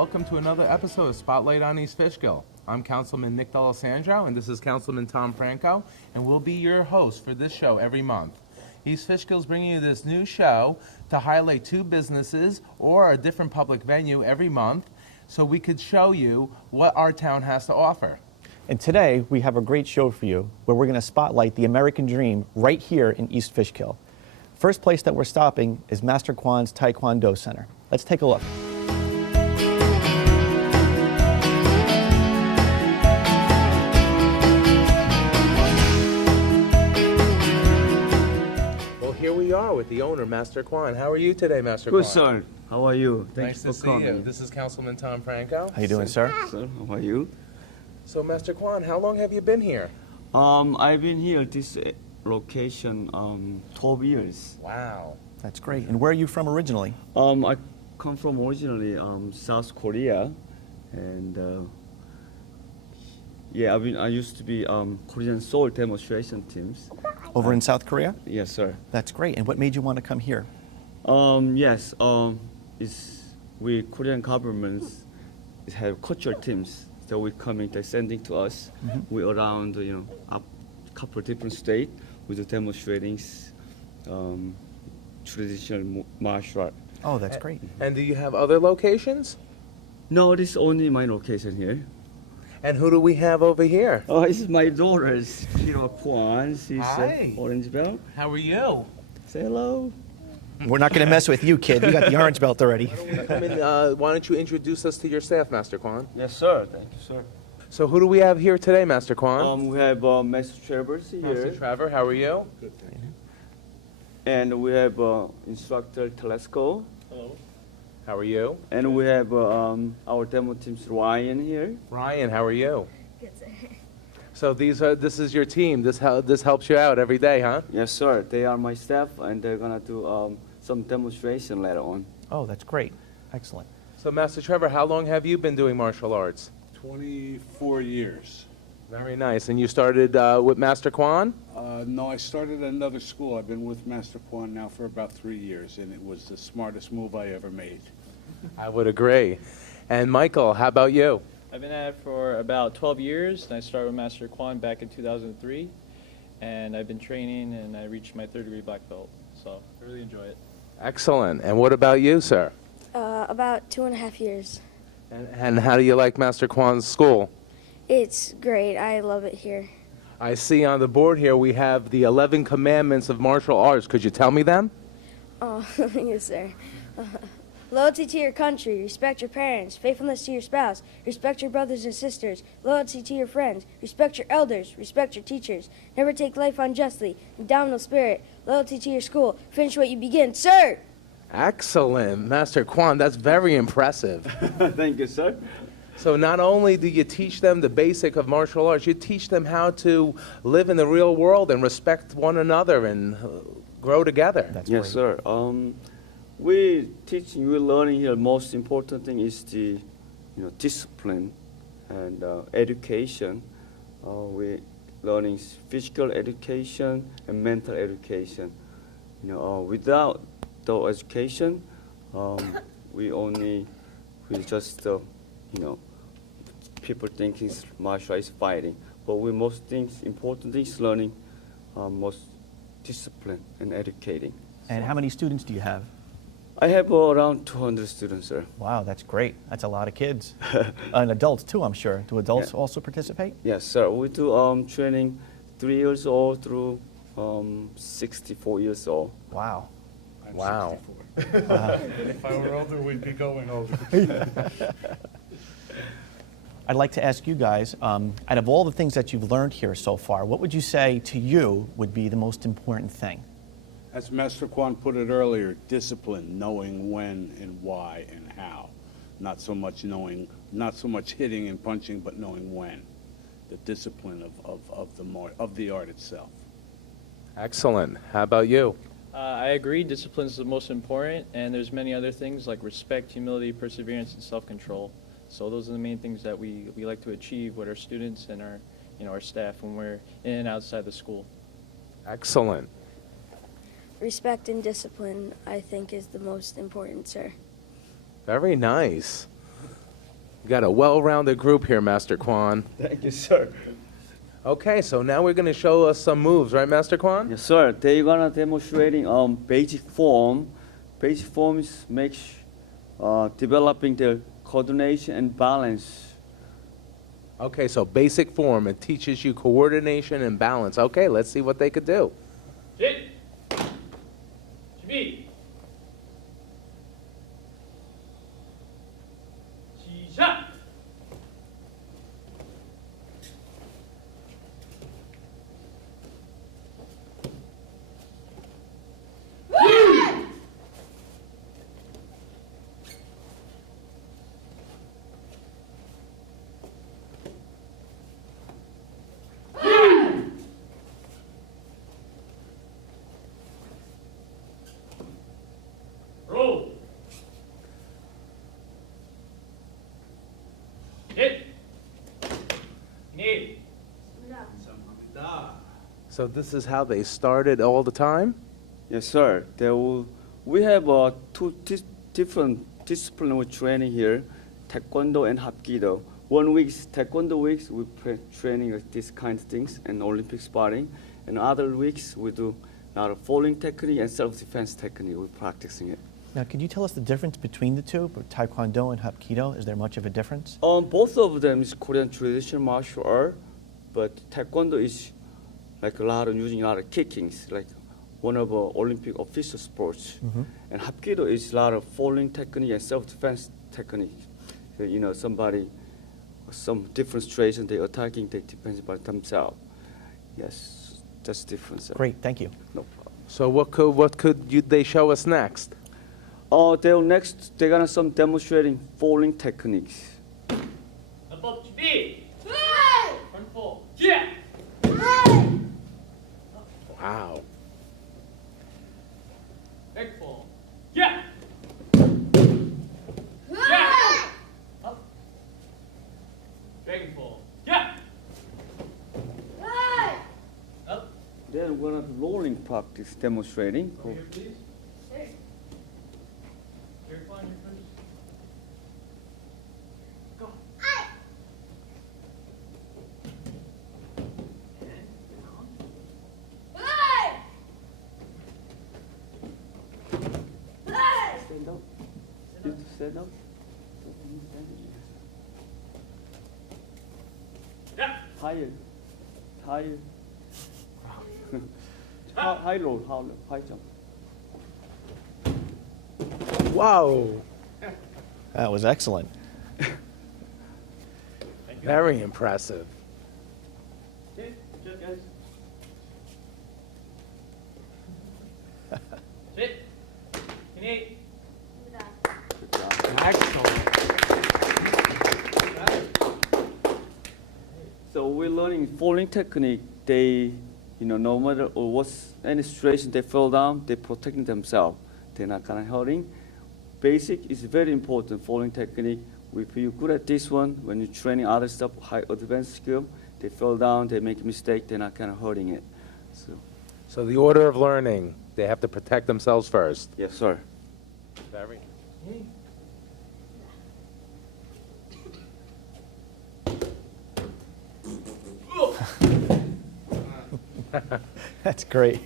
welcome to another episode of Spotlight on East Fishkill. I'm Councilman Nick D'Alessandro, and this is Councilman Tom Franco, and we'll be your host for this show every month. East Fishkill is bringing you this new show to highlight two businesses or a different public venue every month so we could show you what our town has to offer. And today, we have a great show for you where we're going to spotlight the American Dream right here in East Fishkill. First place that we're stopping is Master Quon's Taekwondo Center. Let's take a look. Well, here we are with the owner, Master Quan. How are you today, Master Quan? Good, sir. How are you? Nice to see you. This is Councilman Tom Franco. How you doing, sir? Sir, how are you? So, Master Quan, how long have you been here? I've been here this location 12 years. Wow. That's great. And where are you from originally? I come from originally South Korea, and yeah, I used to be Korean Seoul demonstration teams. Over in South Korea? Yes, sir. That's great. And what made you want to come here? Yes, we Korean governments have cultural teams that we coming, they're sending to us. We around a couple different states with the demonstrating traditional martial art. Oh, that's great. And do you have other locations? No, this is only my location here. And who do we have over here? Oh, this is my daughter's Kwon. She's Hi. orange belt. How are you? Say hello. We're not going to mess with you, kid. You got the orange belt already. Why don't you introduce us to your staff, Master Quan? Yes, sir. Thank you, sir. So who do we have here today, Master Quan? We have Master Travers here. Master Trevor, how are you? Good, thank you. And we have instructor Telesco. Hello. How are you? And we have our demo team's Ryan here. Ryan, how are you? Good, sir. So this is your team. This helps you out every day, huh? Yes, sir. They are my staff, and they're gonna do some demonstration later on. Oh, that's great. Excellent. So, Master Trevor, how long have you been doing martial arts? 24 years. Very nice. And you started with Master Quan? No, I started at another school. I've been with Master Kwon now for about 3 years, and it was the smartest move I ever made. I would agree. And Michael, how about you? I've been at it for about 12 years, and I started with Master Quan back in 2003, and I've been training, and I reached my third-degree black belt, so I really enjoy it. Excellent. And what about you, sir? About 2.5 years. And how do you like Master Quan's school? It's great. I love it here. I see on the board here we have the 11 commandments of martial arts. Could you tell me them? Oh, yes, sir. Loyalty to your country, respect your parents, faithfulness to your spouse, respect your brothers and sisters, loyalty to your friends, respect your elders, respect your teachers, never take life unjustly, indomitable spirit, loyalty to your school, finish what you begin. Sir! Excellent. Master Quan, that's very impressive. Thank you, sir. So not only do you teach them the basic of martial arts, you teach them how to live in the real world and respect one another and grow together. That's Yes, great. sir. We teaching, we learning here. Most important thing is the, discipline and education. We learning physical education and mental education. Without the education, we just people thinking martial art is fighting, but we most things important things learning, most discipline and educating. And how many students do you have? I have around 200 students, sir. Wow, that's great. That's a lot of kids. And adults, too, I'm sure. Do adults also participate? Yes, sir. We do training 3 years old through 64 years old. Wow. I'm Wow. 64. If I were older, we'd be going older. I'd like to ask you guys, out of all the things that you've learned here so far, what would you say to you would be the most important thing? As Master Kwon put it earlier, discipline, knowing when and why and how. Not so much hitting and punching, but knowing when. The discipline of the art itself. Excellent. How about you? I agree, discipline is the most important, and there's many other things like respect, humility, perseverance, and self-control. So those are the main things that we like to achieve with our students and our staff when we're in and outside the school. Excellent. Respect and discipline, I think, is the most important, sir. Very nice. You got a well-rounded group here, Master Quan. Thank you, sir. Okay, so now we're going to show us some moves, right, Master Quan? Yes, sir. They're gonna demonstrating basic form. Basic form is developing the coordination and balance. Okay, so basic form, it teaches you coordination and balance. Okay, let's see what they could do. 셋, 준비, 시작. 로. 셋, 넷. So this is how they started all the time? Yes, sir. We have different disciplinary training here, Taekwondo and Hapkido. 1 week is Taekwondo weeks, we training these kind of things and Olympic sparring. And other weeks we do a lot of falling technique and self-defense technique. We're practicing it. Now, could you tell us the difference between the two, Taekwondo and Hapkido? Is there much of a difference? Both of them is Korean traditional martial art, but Taekwondo is like using a lot of kickings, like one of our Olympic official sports. And Hapkido is a lot of falling technique and self-defense technique. So, some different situation, they attacking, they defend by themselves. Yes, that's different. Sir. Great, thank you. No problem. So what could they show us next? They're gonna some demonstrating falling techniques. 전법 준비. front 예. Wow. back fall. 예. up. dragon fall. 예. up. Then we're gonna do rolling practice demonstrating. Here, please. Here, Quan, you're first. Go. And down. Stand up. You stand up. Yeah. Higher. High roll, high jump. Wow. That was excellent. Very impressive. Okay, good job, guys. Sit. Eight. Excellent. So we're learning falling technique. They, no matter any situation they fall down, they protecting themselves. They're not gonna hurting. Basic is very important. Falling technique. If you're good at this one, when you're training other stuff, high advanced skill, they fall down, they make a mistake, they're not kind of hurting it. So the order of learning, they have to protect themselves first. Yes, sir. Very. That's great.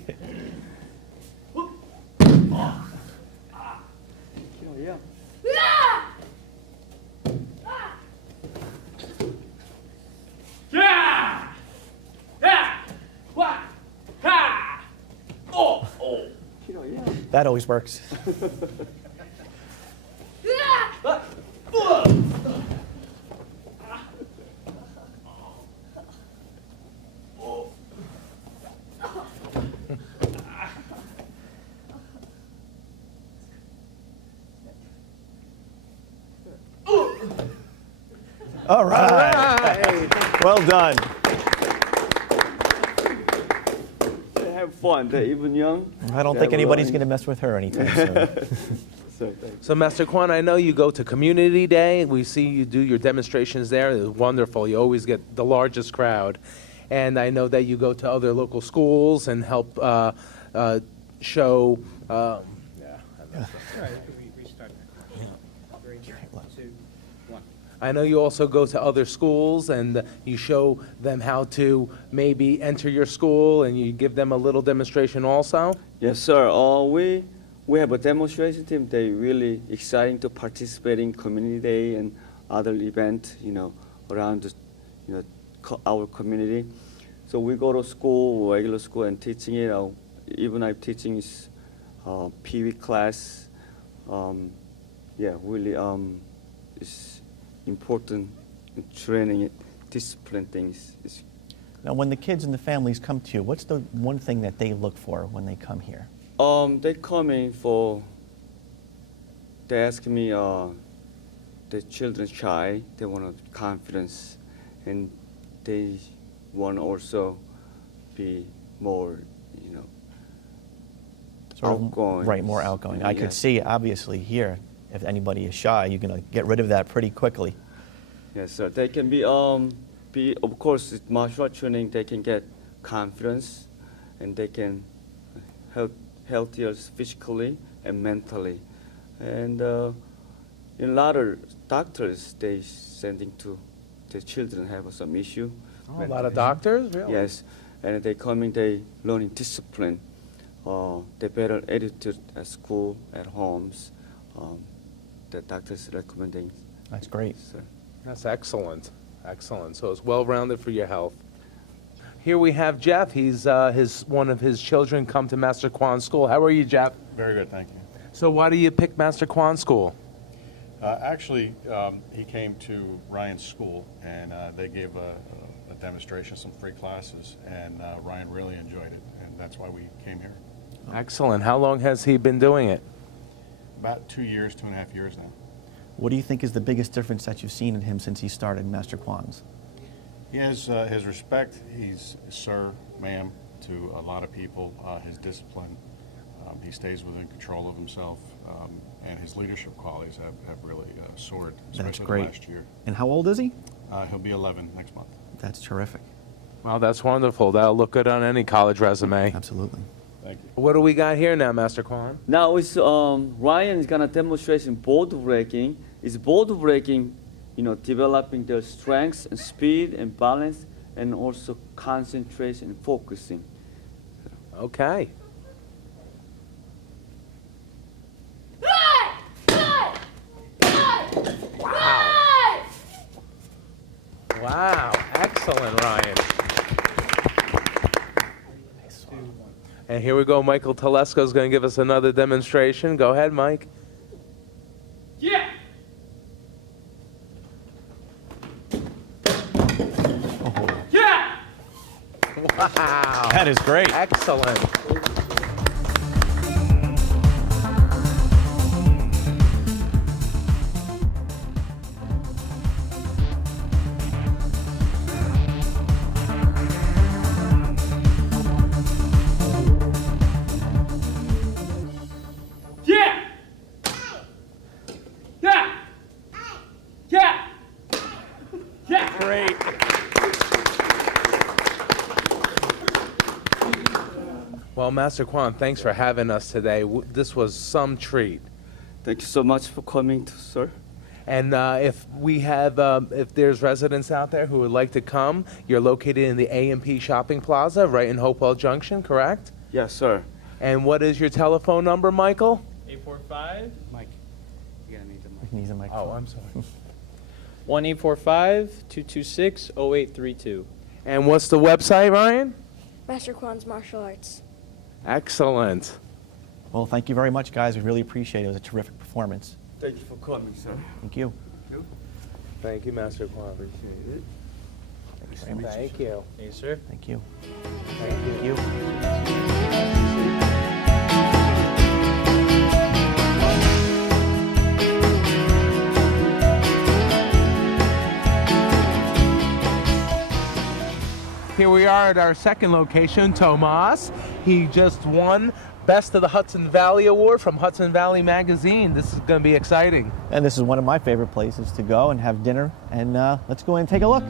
Yeah. Yeah. Yeah. One. Ha. Oh. Yeah. That always works. All right. Well done. They have fun. They're even young. I don't think anybody's going to mess with her anytime soon. So, Master Quan, I know you go to Community Day. We see you do your demonstrations there. It's wonderful. You always get the largest crowd. And I know that you go to other local schools and help show. All right, we restart that. 3, 2, 1. I know you also go to other schools and you show them how to maybe enter your school and you give them a little demonstration also? Yes, sir. We have a demonstration team. They really exciting to participate in community day and other event, around our community. So we go to school, regular school, and teaching it. Even I'm teaching is PE class. Really it's important in training, discipline things. Now, when the kids and the families come to you, what's the one thing that they look for when they come here? They come in they ask me, the children's shy, they want confidence, and they want also be more, outgoing. Right, more outgoing. I could Yes. see, obviously, here, if anybody is shy, you're going to get rid of that pretty quickly. Yes, sir. They can be of course, with martial art training, they can get confidence, and they can healthier physically and mentally. And in a lot of doctors, they sending to the children have some issue. Oh, a lot of doctors, really? Yes, and they coming, they learning discipline, the better attitude at school, at homes. The doctors recommending. That's great. So, That's excellent. Excellent. So it's well-rounded for your health. Here we have Jeff. He's one of his children come to Master Quan School. How are you, Jeff? Very good, thank you. So why do you pick Master Quan School? Actually, he came to Ryan's school, and they gave a demonstration, some free classes, and Ryan really enjoyed it, and that's why we came here. Excellent. How long has he been doing it? About 2 years, 2.5 years now. What do you think is the biggest difference that you've seen in him since he started Master Quan's? He has his respect. He's sir, ma'am to a lot of people. His discipline. He stays within control of himself, and his leadership qualities have really soared, That's especially great. last year. And how old is he? He'll be 11 next month. That's terrific. Well, that's wonderful. That'll look good on any college resume. Absolutely. Thank you. What do we got here now, Master Quan? now it's Ryan is gonna demonstrate board breaking. It's board breaking, developing their strengths and speed and balance, and also concentration and focusing. Okay. Wow. Excellent, Ryan. And here we go. Michael Telesco is going to give us another demonstration. Go ahead, Mike. Yeah! Yeah! Wow. That is great. Excellent. Yeah! Yeah! Yeah! Yeah! Great. Well, Master Quan, thanks for having us today. This was some treat. Thank you so much for coming, sir. And if there's residents out there who would like to come, you're located in the A&P Shopping Plaza, right in Hopewell Junction, correct? Yes, sir. And what is your telephone number, Michael? 845 Mike, you're gonna need the mic. He needs a microphone. Oh, I'm sorry. 1-845-226-0832. And what's the website, Ryan? Master Quan's Martial Arts. Excellent. Well, thank you very much, guys. We really appreciate it. It was a terrific performance. Thank you for coming, sir. Thank you. Thank you, Master Quan. Appreciate it. Thank you. Thank you, sir. Thank you. Thank you. Thank you. Here we are at our second location, Tomas. He just won Best of the Hudson Valley Award from Hudson Valley Magazine. This is going to be exciting. And this is one of my favorite places to go and have dinner. And let's go in and take a look.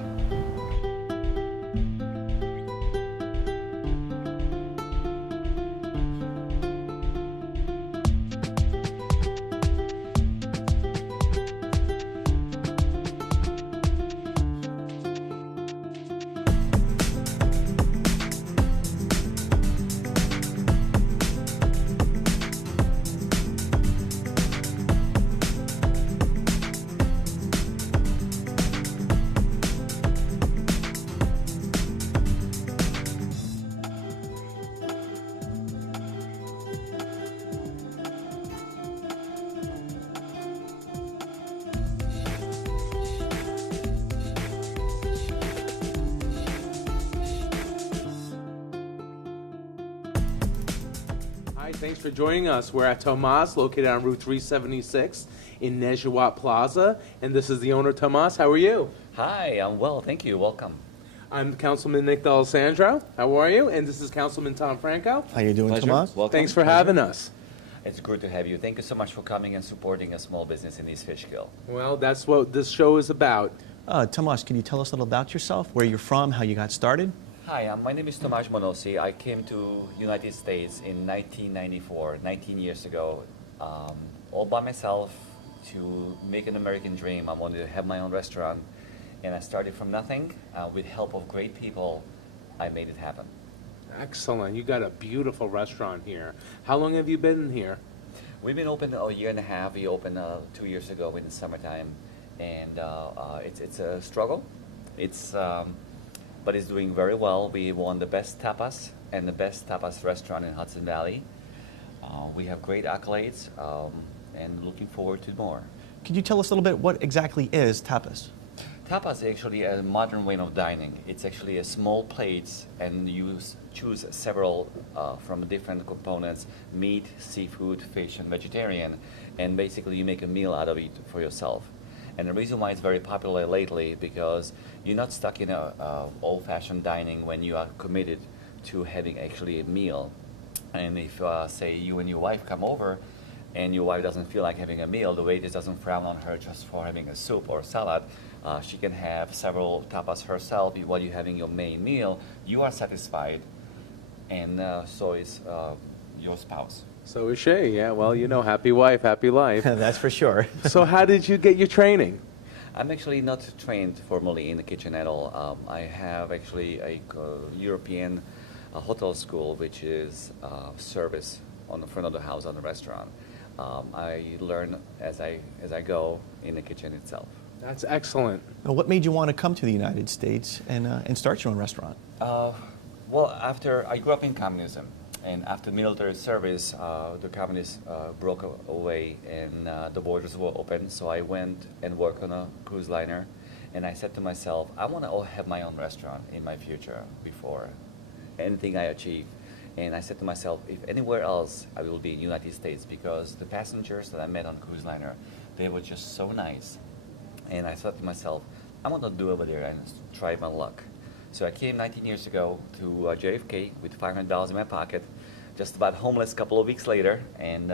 Thanks for joining us. We're at Tomas, located on Route 376 in Nezhawat Plaza, and this is the owner, Tomas. How are you? Hi, I'm well, thank you. Welcome. I'm Councilman Nick D'Alessandro. How are you? And this is Councilman Tom Franco. How you doing, Pleasure. Tomas? Welcome. Thanks for having us. It's good to have you. Thank you so much for coming and supporting a small business in East Fishkill. Well, that's what this show is about. Tomas, can you tell us a little about yourself, where you're from, how you got started? Hi, my name is Tomas Monosi. I came to United States in 1994, 19 years ago, all by myself to make an American dream. I wanted to have my own restaurant, and I started from nothing. With help of great people, I made it happen. Excellent. You got a beautiful restaurant here. How long have you been here? We've been open a year and a half. We opened 2 years ago in the summertime, and it's a struggle. But it's doing very well. We won the best tapas and the best tapas restaurant in Hudson Valley. We have great accolades, and looking forward to more. Could you tell us a little bit what exactly is tapas? Tapas is actually a modern way of dining. It's actually a small plates, and you choose several from different components: meat, seafood, fish, and vegetarian. And basically, you make a meal out of it for yourself. And the reason why it's very popular lately, because you're not stuck in a old-fashioned dining when you are committed to having actually a meal. And if, say, you and your wife come over, and your wife doesn't feel like having a meal, the waitress doesn't frown on her just for having a soup or a salad. She can have several tapas herself while you're having your main meal. You are satisfied, and so is your spouse. So is she. Yeah, well, you know, happy wife, happy life. That's for sure. So how did you get your training? I'm actually not trained formally in the kitchen at all. I have actually a European hotel school, which is service on the front of the house on the restaurant. I learn as I go in the kitchen itself. That's excellent. Now, what made you want to come to the United States and start your own restaurant? Well, after I grew up in communism, and after military service, the communists broke away and the borders were open. So I went and worked on a cruise liner, and I said to myself, I want to have my own restaurant in my future before anything I achieve. And I said to myself, if anywhere else, I will be in the United States, because the passengers that I met on cruise liner, they were just so nice. And I thought to myself, I want to do over there and try my luck. So I came 19 years ago to JFK with $500 in my pocket, just about homeless a couple of weeks later, and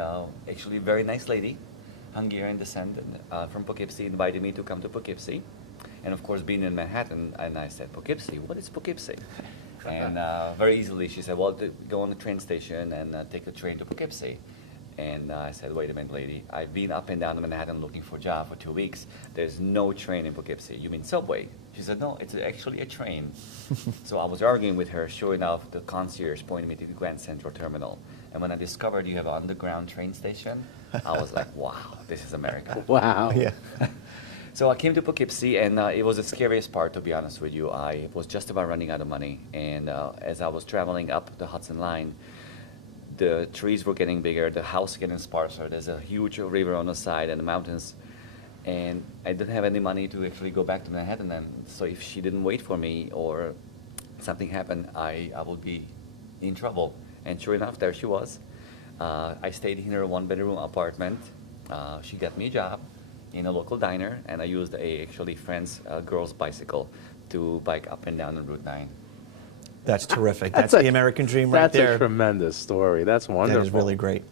actually a very nice lady, Hungarian descent from Poughkeepsie, invited me to come to Poughkeepsie. And of course, being in Manhattan, and I said, Poughkeepsie, what is Poughkeepsie? And very easily she said, well, go on the train station and take a train to Poughkeepsie. And I said, wait a minute, lady, I've been up and down to Manhattan looking for a job for 2 weeks. There's no train in Poughkeepsie. You mean subway? She said, no, it's actually a train. So I was arguing with her. Sure enough, the concierge pointed me to the Grand Central Terminal. And when I discovered you have an underground train station, I was like, wow, this is America. Wow. Yeah. So I came to Poughkeepsie, and it was the scariest part, to be honest with you. I was just about running out of money. And as I was traveling up the Hudson Line, the trees were getting bigger, the house getting sparser. There's a huge river on the side and the mountains. And I didn't have any money to actually go back to Manhattan. And so if she didn't wait for me or something happened, I would be in trouble. And sure enough, there she was. I stayed in her one-bedroom apartment. She got me a job in a local diner, and I used a actually friend's girl's bicycle to bike up and down on Route 9. That's terrific. That's the American dream right That's there. a tremendous story. That's wonderful. That is really great.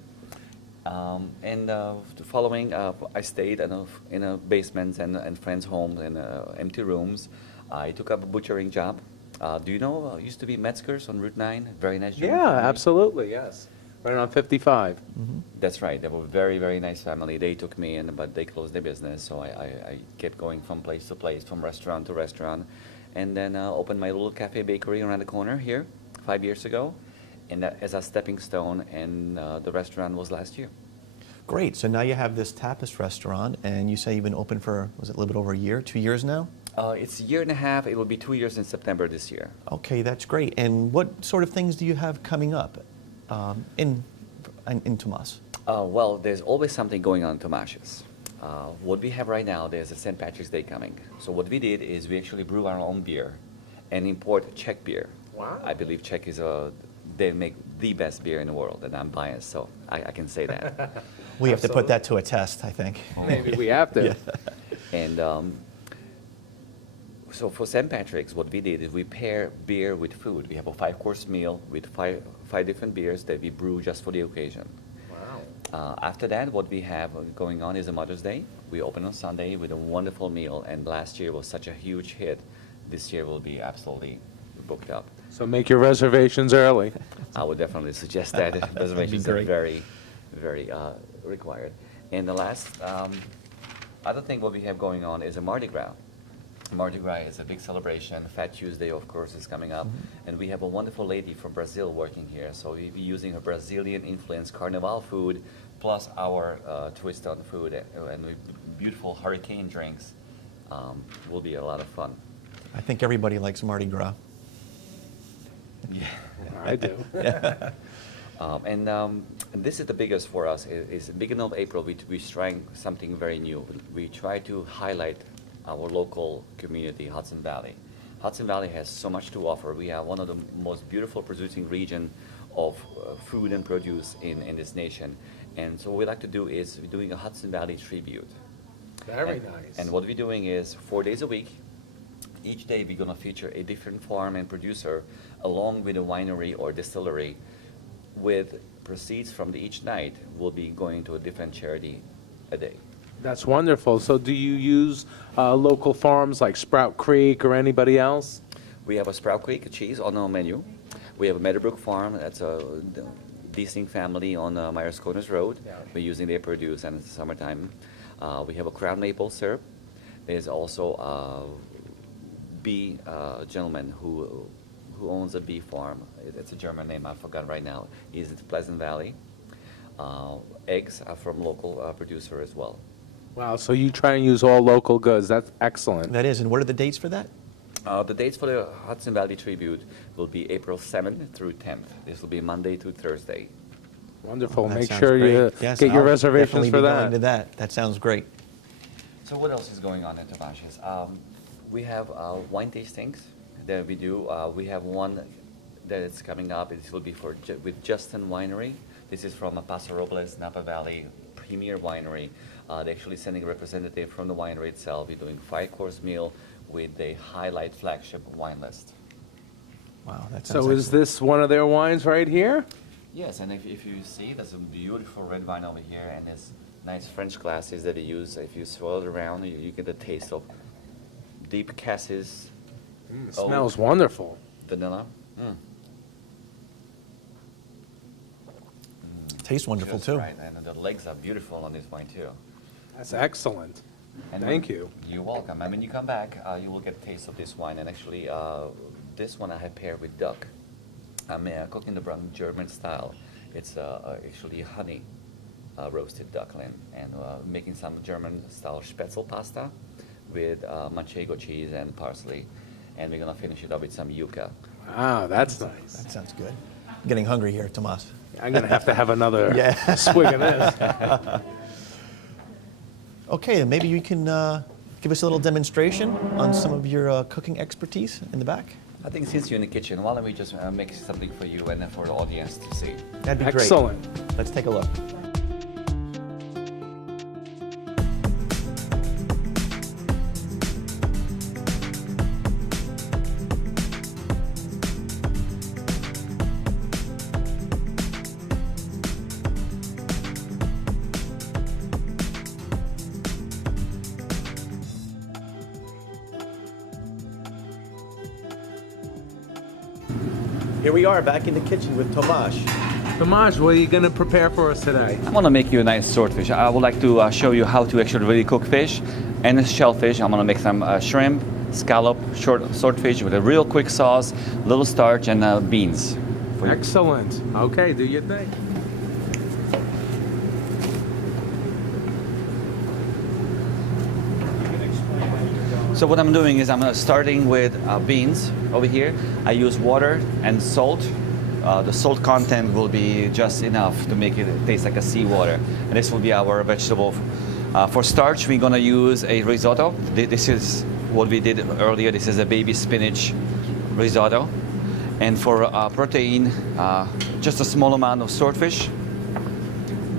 The following, I stayed in a basement and friends' homes and empty rooms. I took up a butchering job. Do you know, used to be Metzger's on Route 9, very nice German Yeah, family. absolutely, yes. Right on 55. That's right. They were a very, very nice family. They took me in, but they closed their business, so I kept going from place to place, from restaurant to restaurant, and then opened my little cafe bakery around the corner here 5 years ago, and that as a stepping stone, and the restaurant was last year. Great. So now you have this tapas restaurant, and you say you've been open for, was it a little bit over a year, 2 years now? It's a year and a half. It will be 2 years in September this year. Okay, that's great. And what sort of things do you have coming up in Tomas? Well, there's always something going on in Tomas's. What we have right now, there's a St. Patrick's Day coming. So what we did is we actually brew our own beer and import Czech beer. Wow. I believe Czech is they make the best beer in the world, and I'm biased, so I can say that. We have to put that to a test, I think. Maybe we have to. And so for St. Patrick's, what we did is we pair beer with food. We have a 5-course meal with five different beers that we brew just for the occasion. Wow. After that, what we have going on is a Mother's Day. We open on Sunday with a wonderful meal, and last year was such a huge hit. This year will be absolutely booked up. So make your reservations early. I would definitely suggest that. Reservations are great. very, very required. And the last other thing what we have going on is a Mardi Gras. Mardi Gras is a big celebration. Fat Tuesday, of course, is coming up. And we have a wonderful lady from Brazil working here. So we'll be using her Brazilian-influenced carnival food, plus our twist on food and beautiful hurricane drinks. Will be a lot of fun. I think everybody likes Mardi Gras. Yeah. I do. And this is the biggest for us. Is beginning of April, we're trying something very new. We try to highlight our local community, Hudson Valley. Hudson Valley has so much to offer. We have one of the most beautiful producing region of food and produce in this nation. And so what we like to do is we're doing a Hudson Valley tribute. Very nice. And what we're doing is 4 days a week. Each day we're going to feature a different farm and producer along with a winery or distillery, with proceeds from each night will be going to a different charity a day. That's wonderful. So do you use local farms like Sprout Creek or anybody else? We have a Sprout Creek cheese on our menu. We have a Meadowbrook Farm. That's a Deasing family on Myers Corners Road. Yeah. We're using their produce, and it's the summertime. We have a Crown Maple syrup. There's also a bee gentleman who owns a bee farm. It's a German name, I forgot right now. He's at Pleasant Valley. Eggs are from local producer as well. Wow, so you try and use all local goods. That's excellent. That is, and what are the dates for that? The dates for the Hudson Valley Tribute will be April 7th through 10th. This will be Monday through Thursday. Wonderful. That Make sounds sure you great. Yes, get your I'll reservations definitely for be going to that. that. That sounds great. So what else is going on at Tomas? We have wine tastings that we do. We have one that is coming up. This will be with Justin Winery. This is from Paso Robles, Napa Valley, premier winery. They're actually sending a representative from the winery itself. We're doing 5-course meal with a highlight flagship wine list. Wow, that sounds So is this one of their wines right here? Yes, and if you see, there's a beautiful red wine over here, and there's nice French glasses that they use. If you swirl it around, you get the taste of deep cassis, It smells wonderful. vanilla. tastes wonderful Just too. right, and the legs are beautiful on this wine too. That's excellent. And Thank you. You're welcome. And when you come back, you will get a taste of this wine. And actually, this one I have paired with duck. I'm cooking the German style. It's actually honey roasted duckling, and making some German style Spätzle pasta with manchego cheese and parsley. And we're gonna finish it up with some yuca. Wow, that's nice. That sounds good. I'm getting hungry here, Tomas. I'm going to have another Yeah. swig of this. Okay, and maybe you can give us a little demonstration on some of your cooking expertise in the back. I think since you're in the kitchen, why don't we just make something for you and then for the audience to see? That'd be great. Excellent. Let's take a look. Here we are back in the kitchen with Tomas. Tomas, what are you going to prepare for us today? I'm gonna make you a nice swordfish. I would like to show you how to actually really cook fish and shellfish. I'm gonna make some shrimp, scallop, swordfish with a real quick sauce, little starch, and beans. Excellent. Okay, do your thing. So what I'm doing is I'm starting with beans over here. I use water and salt. The salt content will be just enough to make it taste like a seawater. And this will be our vegetable. For starch, we're gonna use a risotto. This is what we did earlier. This is a baby spinach risotto. And for protein, just a small amount of swordfish.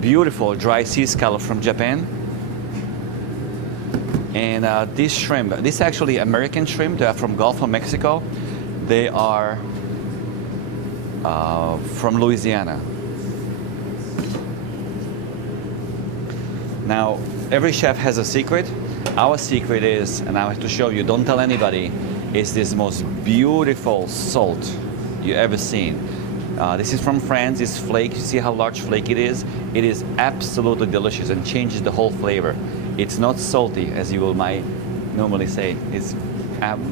Beautiful dry sea scallop from Japan. And this shrimp, this is actually American shrimp. They are from Gulf of Mexico. They are from Louisiana. Now, every chef has a secret. Our secret is, and I have to show you, don't tell anybody, is this most beautiful salt you ever seen. This is from France. It's flake. You see how large flake it is? It is absolutely delicious and changes the whole flavor. It's not salty, as you will might normally say. It's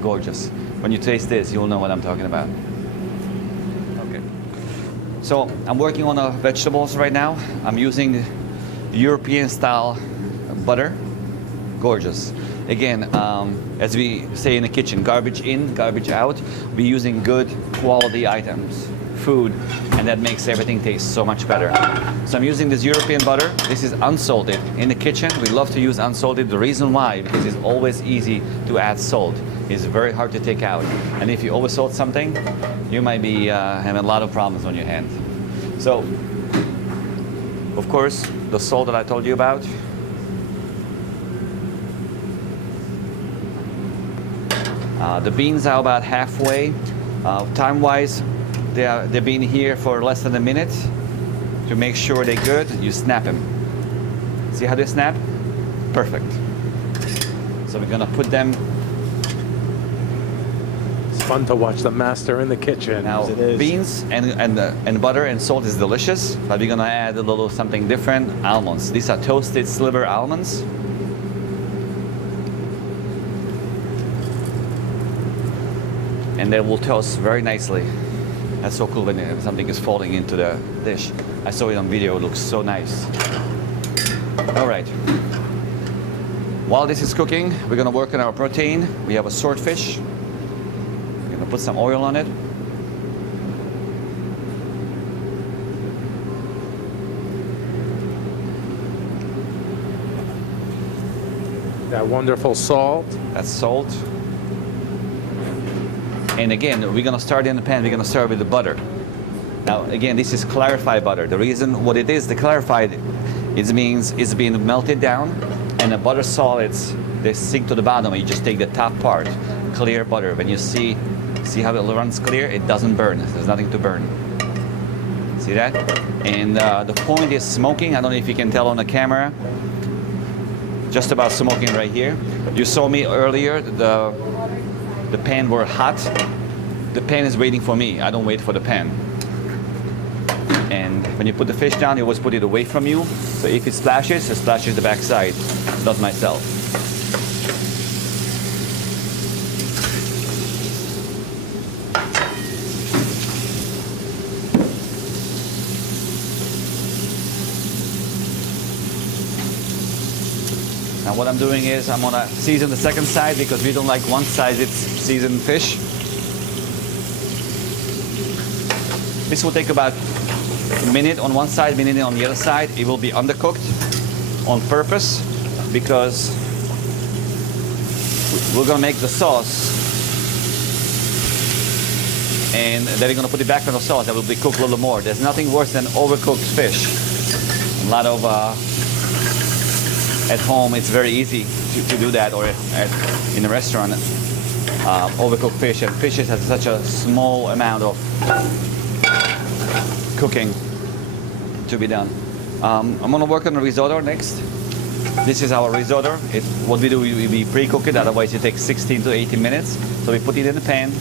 gorgeous. When you taste this, you'll know what I'm talking about. Okay. So I'm working on vegetables right now. I'm using European style butter. Gorgeous. Again, as we say in the kitchen, garbage in, garbage out. We're using good quality items, food, and that makes everything taste so much better. So I'm using this European butter. This is unsalted. In the kitchen, we love to use unsalted. The reason why, because it's always easy to add salt. It's very hard to take out. And if you oversalt something, you might be having a lot of problems on your hands. So, of course, the salt that I told you about. The beans are about halfway. Time-wise, they've been here for less than a minute. To make sure they're good, you snap them. See how they snap? Perfect. So we're gonna put them. It's fun to watch the master in the kitchen. Now, It is. beans and butter and salt is delicious, but we're gonna add a little something different. Almonds. These are toasted sliver almonds. And they will toast very nicely. That's so cool when something is falling into the dish. I saw it on video, it looks so nice. All right. While this is cooking, we're gonna work on our protein. We have a swordfish. We're gonna put some oil on it. That wonderful salt. That's salt. And again, we're gonna start in the pan, we're gonna start with the butter. Now, again, this is clarified butter. The reason what it is, the clarified, it means it's being melted down, and the butter solids, they sink to the bottom, and you just take the top part, clear butter. When you see how it runs clear, it doesn't burn. There's nothing to burn. See that? And the point is smoking. I don't know if you can tell on the camera. Just about smoking right here. You saw me earlier, the pan were hot. The pan is waiting for me. I don't wait for the pan. And when you put the fish down, you always put it away from you. So if it splashes the backside, not myself. Now what I'm doing is I'm gonna season the second side because we don't like one side, it's seasoned fish. This will take about a minute on one side, minute on the other side. It will be undercooked on purpose because we're gonna make the sauce and then we're gonna put it back on the sauce that will be cooked a little more. There's nothing worse than overcooked fish. A lot of at home, it's very easy to do that, or in a restaurant, overcooked fish. And fish has such a small amount of cooking to be done. I'm gonna work on the risotto next. This is our risotto. What we do, we pre-cook it, otherwise it takes 16 to 18 minutes. So we put it in the pan.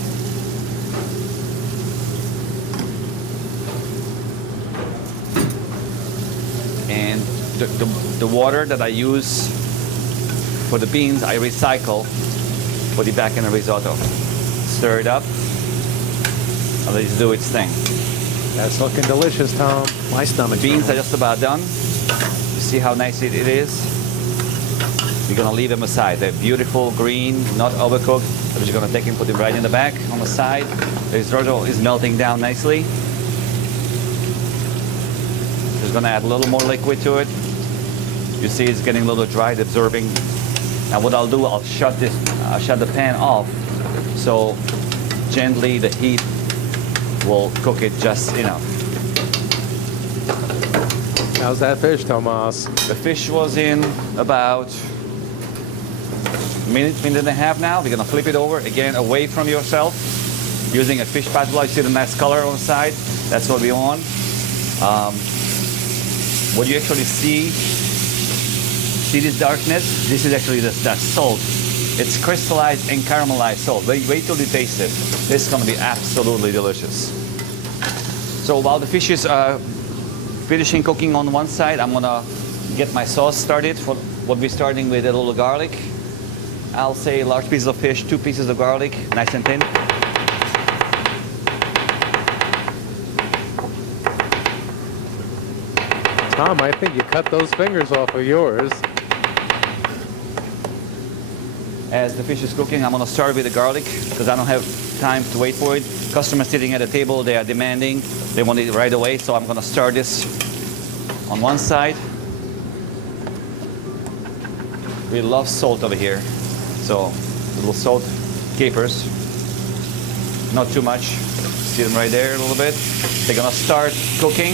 And the water that I use for the beans, I recycle, put it back in the risotto. Stir it up, and let it do its thing. That's looking delicious, Tom. My stomach. Beans are just about done. You see how nice it is? We're gonna leave them aside. They're beautiful, green, not overcooked. So we're just gonna take and put it right in the back on the side. The risotto is melting down nicely. Just gonna add a little more liquid to it. You see it's getting a little dry, it's absorbing. Now what I'll do, I'll shut the pan off. So gently the heat will cook it just enough. How's that fish, Tomas? The fish was in about minute and a half now. We're gonna flip it over, again, away from yourself, using a fish spatula. You see the nice color on the side? That's what we want. What you actually see this darkness? This is actually that salt. It's crystallized and caramelized salt. Wait till you taste it. This is gonna be absolutely delicious. So while the fish is finishing cooking on one side, I'm gonna get my sauce started. For what we're starting with a little garlic. I'll say a large piece of fish, 2 pieces of garlic, nice and thin. Tom, I think you cut those fingers off of yours. As the fish is cooking, I'm gonna start with the garlic because I don't have time to wait for it. Customers sitting at the table, they are demanding, they want it right away, so I'm gonna start this on one side. We love salt over here, so a little salt, capers, not too much. See them right there a little bit. They're gonna start cooking,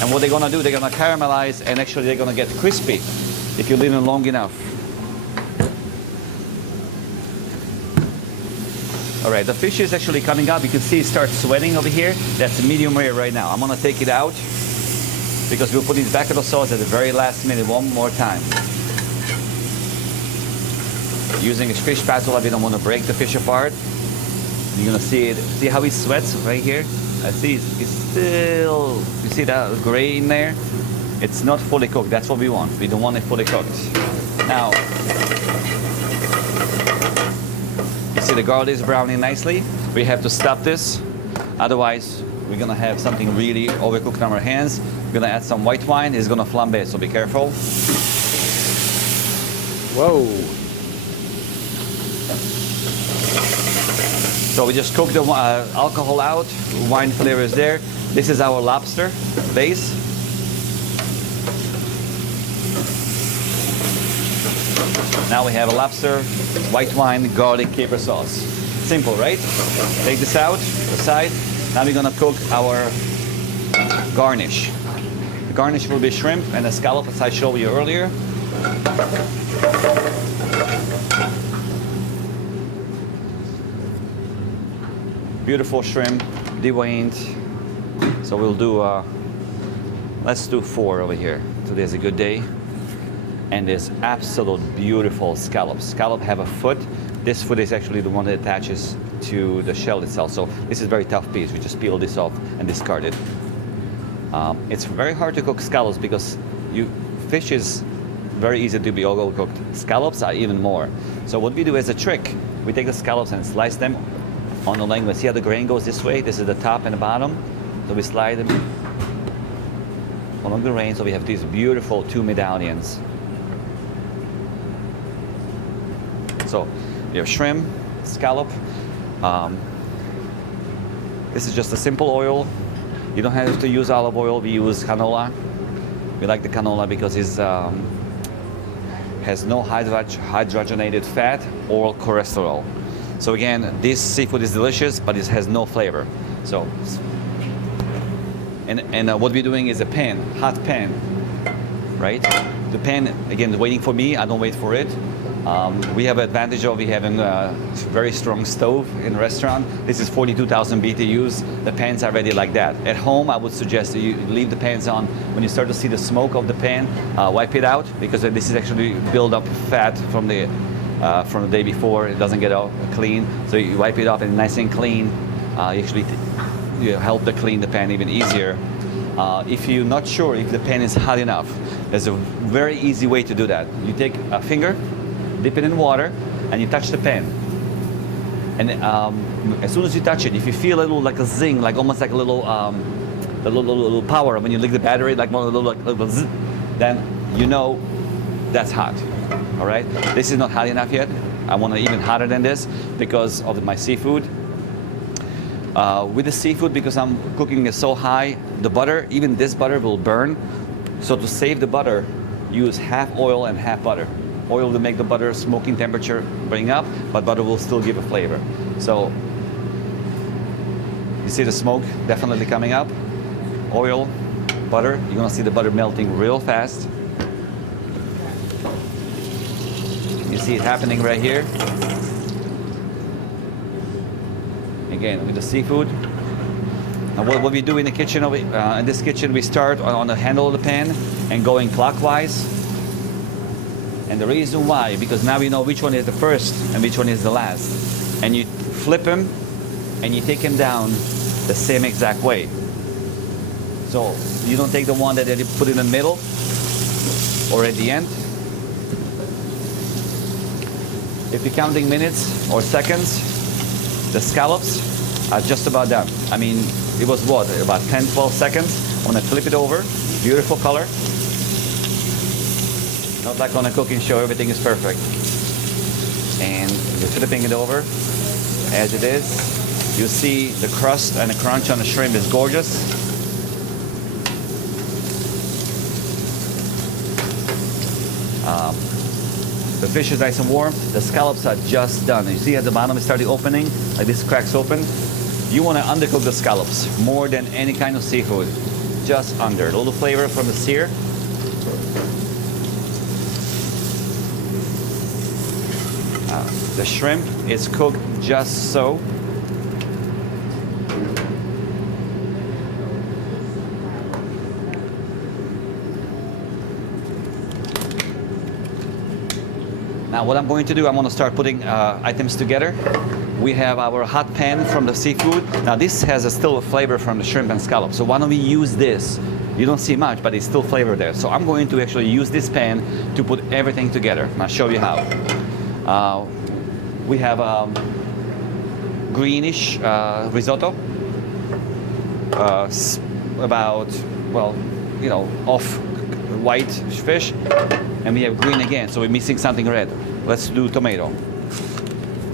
and what they're gonna do, they're gonna caramelize, and actually they're gonna get crispy if you leave them long enough. All right, the fish is actually coming up. You can see it starts sweating over here. That's medium rare right now. I'm gonna take it out because we'll put it back in the sauce at the very last minute one more time. Using a fish spatula, we don't want to break the fish apart. You're gonna see it. See how it sweats right here? I see it's still, you see that gray in there? It's not fully cooked. That's what we want. We don't want it fully cooked. Now, you see the garlic is browning nicely. We have to stop this. Otherwise, we're gonna have something really overcooked on our hands. We're gonna add some white wine. It's gonna flambe, so be careful. Whoa. So we just cooked the alcohol out, wine flavor is there. This is our lobster base. Now we have a lobster, white wine, garlic, caper sauce. Simple, right? Take this out, aside. Now we're gonna cook our garnish. The garnish will be shrimp and a scallop, as I showed you earlier. Beautiful shrimp, deveined. So we'll do, let's do 4 over here. Today's a good day. And there's absolute beautiful scallops. Scallop have a foot. This foot is actually the one that attaches to the shell itself. So this is a very tough piece. We just peel this off and discard it. It's very hard to cook scallops because fish is very easy to be overcooked. Scallops are even more. So what we do as a trick, we take the scallops and slice them on the length. See how the grain goes this way? This is the top and the bottom. So we slide them along the grain. So we have these beautiful 2 medallions. So you have shrimp, scallop. This is just a simple oil. You don't have to use olive oil. We use canola. We like the canola because it has no hydrogenated fat or cholesterol. So again, this seafood is delicious, but it has no flavor. So, and what we're doing is a pan, hot pan, right? The pan, again, is waiting for me. I don't wait for it. We have an advantage of having a very strong stove in the restaurant. This is 42,000 BTUs. The pans are ready like that. At home, I would suggest that you leave the pans on. When you start to see the smoke of the pan, wipe it out because this is actually build up fat from the day before. It doesn't get out clean. So you wipe it off and nice and clean. You help to clean the pan even easier. If you're not sure if the pan is hot enough, there's a very easy way to do that. You take a finger, dip it in water, and you touch the pan. And as soon as you touch it, if you feel a little like a zing, like almost like a little power when you lick the battery, like one little zzz, then you know that's hot. All right. This is not hot enough yet. I want it even hotter than this because of my seafood. With the seafood, because I'm cooking it so high, the butter, even this butter will burn. So to save the butter, use half oil and half butter. Oil will make the butter smoking temperature bring up, but butter will still give a flavor. So You see the smoke definitely coming up. Oil, butter. You're gonna see the butter melting real fast. You see it happening right here. Again, with the seafood. Now what we do in the kitchen, in this kitchen, we start on the handle of the pan and going clockwise. And the reason why, because now we know which one is the first and which one is the last. And you flip them and you take them down the same exact way. So you don't take the one that you put in the middle or at the end. If you're counting minutes or seconds, the scallops are just about done. I mean, it was what, about 10, 12 seconds. I'm gonna flip it over, beautiful color. Not like on a cooking show, everything is perfect. And you're flipping it over as it is. You see the crust and the crunch on the shrimp is gorgeous. The fish is nice and warm. The scallops are just done. You see at the bottom it's starting opening, like this cracks open. You want to undercook the scallops more than any kind of seafood. Just under. A little flavor from the sear. The shrimp is cooked just so. Now what I'm going to do, I'm going to start putting items together. We have our hot pan from the seafood. Now this has still a flavor from the shrimp and scallop. So why don't we use this? You don't see much, but it's still flavor there. So I'm going to actually use this pan to put everything together. And I'll show you how. We have greenish risotto. About, well, you know, off white fish. And we have green again, so we're missing something red. Let's do tomato.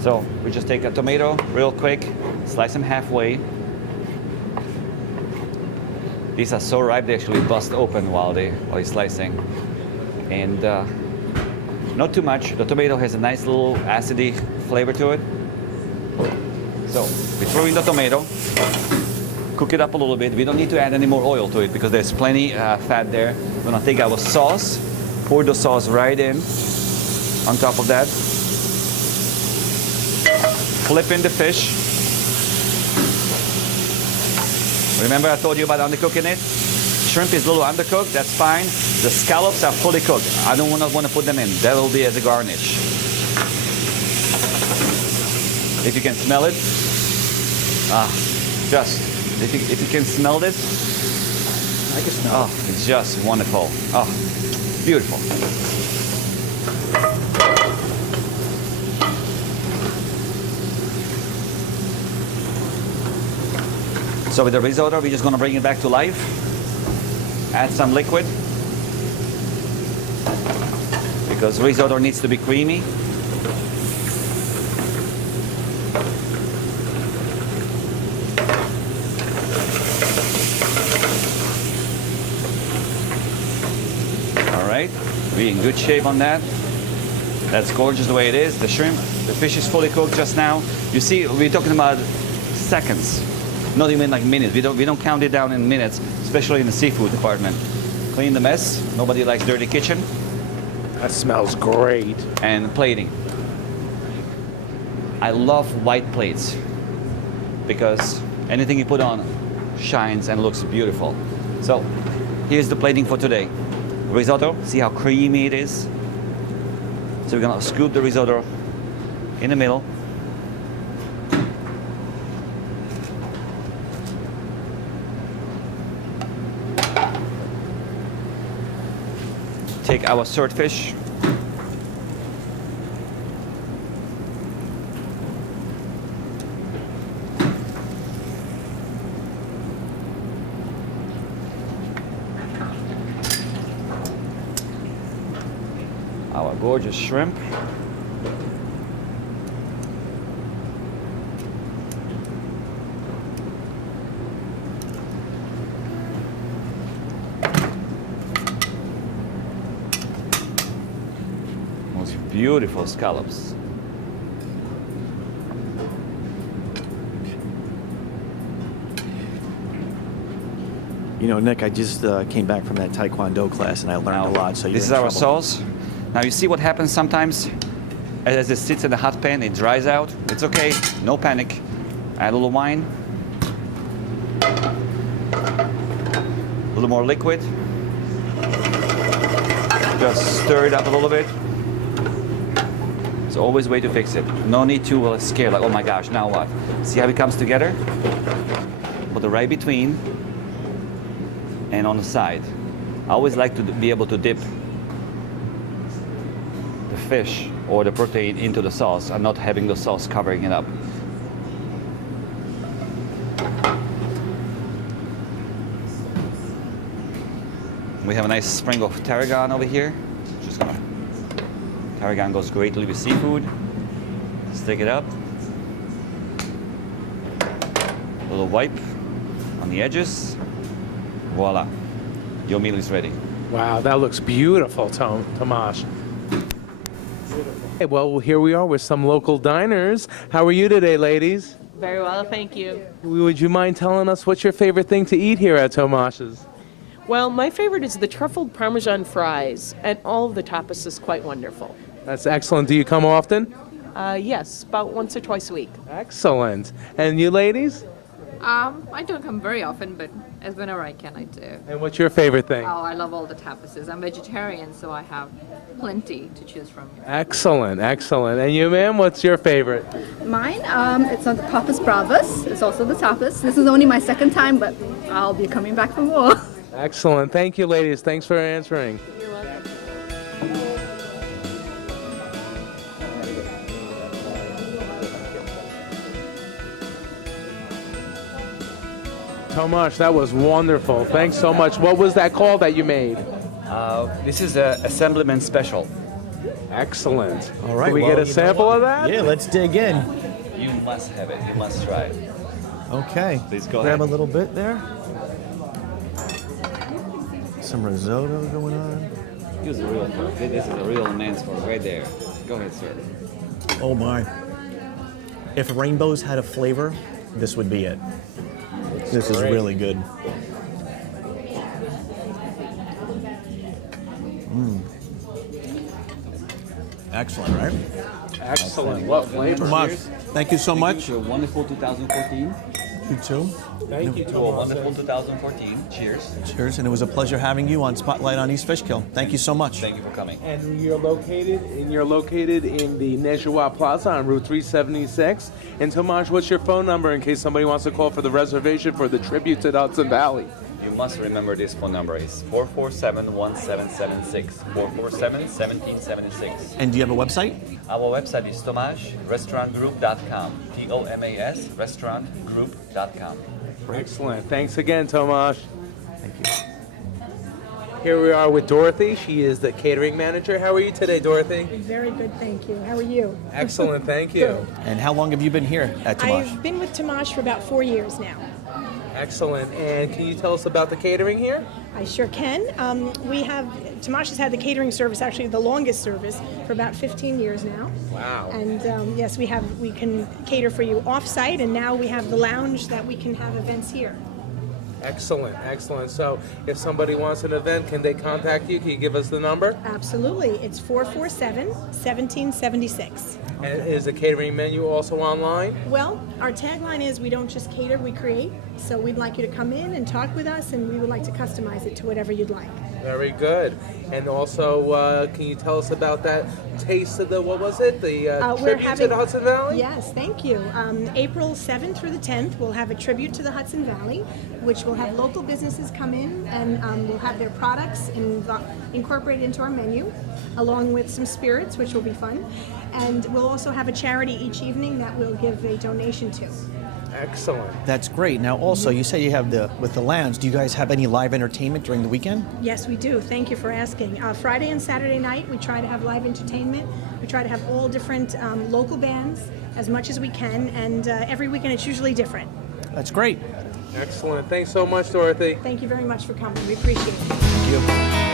So we just take a tomato real quick, slice them halfway. These are so ripe they actually bust open while you're slicing. And not too much. The tomato has a nice little acidy flavor to it. So we throw in the tomato, cook it up a little bit. We don't need to add any more oil to it because there's plenty fat there. We're gonna take our sauce, pour the sauce right in on top of that. Flip in the fish. Remember I told you about undercooking it? Shrimp is a little undercooked, that's fine. The scallops are fully cooked. I don't want to put them in. That will be as a garnish. If you can smell it, if you can smell this, I can smell it. It's just wonderful. Oh, beautiful. So with the risotto, we're just going to bring it back to life. Add some liquid. Because risotto needs to be creamy. All right, we're in good shape on that. That's gorgeous the way it is. The shrimp, the fish is fully cooked just now. You see, we're talking about seconds. Not even like minutes. We don't count it down in minutes, especially in the seafood department. Clean the mess. Nobody likes dirty kitchen. That smells great. And plating. I love white plates because anything you put on shines and looks beautiful. So here's the plating for today. Risotto. See how creamy it is? So we're gonna scoop the risotto in the middle. Take our swordfish. Our gorgeous shrimp. Beautiful scallops. You know, Nick, I just came back from that Taekwondo class and I learned a lot. So this is you're in our trouble. sauce. Now you see what happens sometimes as it sits in the hot pan, it dries out. It's okay, no panic. Add a little wine, a little more liquid. Just stir it up a little bit. There's always a way to fix it. No need to scare like, oh my gosh, now what? See how it comes together? Put it right between and on the side. I always like to be able to dip the fish or the protein into the sauce and not having the sauce covering it up. We have a nice spring of tarragon over here. Tarragon goes greatly with seafood. Stick it up. A little wipe on the edges. Voila. Your meal is ready. Wow, that looks beautiful, Tomas. Hey, well, here we are with some local diners. How are you today, ladies? Very well, thank you. Would you mind telling us what's your favorite thing to eat here at Tomas's? Well, my favorite is the truffled Parmesan fries, and all of the tapas is quite wonderful. That's excellent. Do you come often? Yes, about once or twice a week. Excellent. And you ladies? I don't come very often, but as whenever I can, I do. And what's your favorite thing? Oh, I love all the tapases. I'm vegetarian, so I have plenty to choose from. Excellent, excellent. And you, ma'am, what's your favorite? Mine, it's on the Tapas Bravas. It's also the tapas. This is only my second time, but I'll be coming back for more. Excellent. Thank you, ladies. Thanks for answering. You're welcome. Tomas, that was wonderful. Thanks so much. What was that call that you made? This is a Assemblyman special. Excellent. All right. Can we well, get a you know sample what? of that? Yeah, let's dig in. You must have it. You must try it. Okay. Please go Grab ahead. a little bit there. Some risotto going on. This is a real man's fork right there. Go ahead, sir. Oh my. If rainbows had a flavor, this would be it. This is really good. Excellent, right? Excellent. What flavor? Tomas, thank you so much. To a wonderful 2014. You too. Thank you, To a Tomas. wonderful 2014. Cheers. Cheers, and it was a pleasure having you on Spotlight on East Fishkill. Thank you so much. Thank you for coming. And you're located in the Nezhawa Plaza on Route 376. And Tomas, what's your phone number in case somebody wants to call for the reservation for the tribute to the Hudson Valley? You must remember this phone number is 447-1776. 447-1776. And do you have a website? Our website is tomasrestaurantgroup.com. Tomas restaurantgroup.com. Excellent. Thanks again, Tomas. Thank you. Here we are with Dorothy. She is the catering manager. How are you today, Dorothy? Very good, thank you. How are you? Excellent, thank you. And how long have you been here at Tomas? I've been with Tomas for about 4 years now. Excellent. And can you tell us about the catering here? I sure can. Tomas has had the catering service, actually the longest service, for about 15 years now. Wow. And yes, we can cater for you off-site, and now we have the lounge that we can have events here. Excellent, excellent. So if somebody wants an event, can they contact you? Can you give us the number? Absolutely. It's 447-1776. And is the catering menu also online? Well, our tagline is we don't just cater, we create. So we'd like you to come in and talk with us, and we would like to customize it to whatever you'd like. Very good. And also, can you tell us about that taste of the, what was it? The tribute to the Hudson Valley? Yes, thank you. April 7th through the 10th, we'll have a tribute to the Hudson Valley, which will have local businesses come in, and we'll have their products incorporated into our menu, along with some spirits, which will be fun. And we'll also have a charity each evening that we'll give a donation to. Excellent. That's great. Now, also, you say you have with the lounge. Do you guys have any live entertainment during the weekend? Yes, we do. Thank you for asking. Friday and Saturday night, we try to have live entertainment. We try to have all different local bands as much as we can, and every weekend it's usually different. That's great. Excellent. Thanks so much, Dorothy. Thank you very much for coming. We appreciate it. Thank you.